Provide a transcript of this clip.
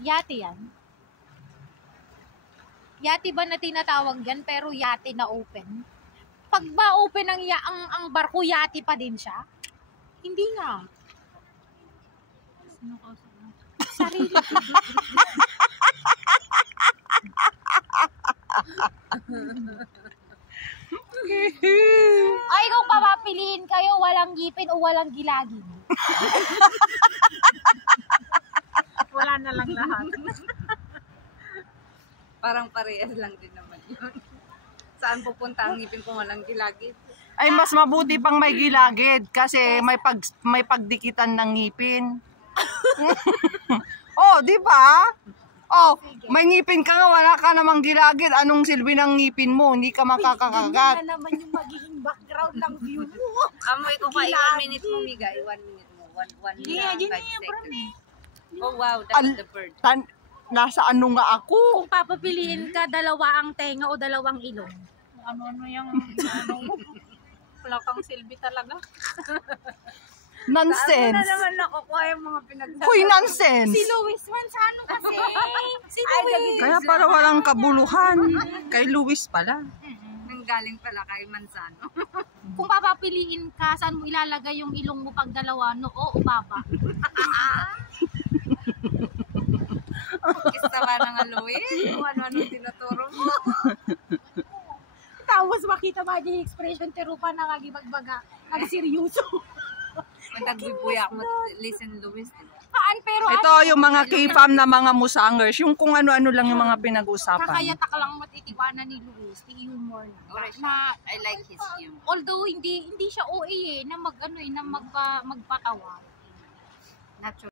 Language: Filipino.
Yate yan. Yate ba na tinatawag yan, pero yate na open? Pag ba open ang barko, yate pa din siya? Hindi nga. Sarili. Ay, kung papapiliin kayo, walang ngipin o walang gilagin? Wala na lang lahat. Parang parehas lang din naman yun. Saan pupunta ang ngipin kung walang gilagid? Ay, mas mabuti pang may gilagid kasi may pagdikitan ng ngipin. Oh, di ba? Oh, may ngipin ka nga, wala ka namang gilagid. Anong silbi ng ngipin mo? Hindi ka makakakagat. Hindi na naman yung magiging background ng view mo. Amoy ko pa, 1 minute mo, Miga. 1 minute mo. 1 minute, 5 seconds. Oh, wow, that's the bird. Nasa ano nga ako? Kung papapiliin ka, dalawa ang tenga o dalawang ilong? Ano yung wala kang silbi talaga. Nonsense. Saan mo na naman nakukuha yung mga pinagsasabi? Hoy, nonsense. Si Luis Manzano kasi. Si Luis. Kaya para walang kabuluhan. Kay Luis pala. Nanggaling pala kay Manzano. Kung papapiliin ka, saan mo ilalagay yung ilong mo pag dalawa, noo o baba? Kista ba ng Luis? Kung ano-ano tinuturo mo. Tapos makita ba yung expression terupa na magbaga, nagseryoso. Nagbibuyak mo, listen Luis. Pero Ito yung mga K-fam na mga musangers. Yung kung ano-ano lang yung mga pinag-usapan. kakayata ka lang matitiwanan ni Luis, ni humor na I like his humor. although hindi siya OA na magpatawa. Natural.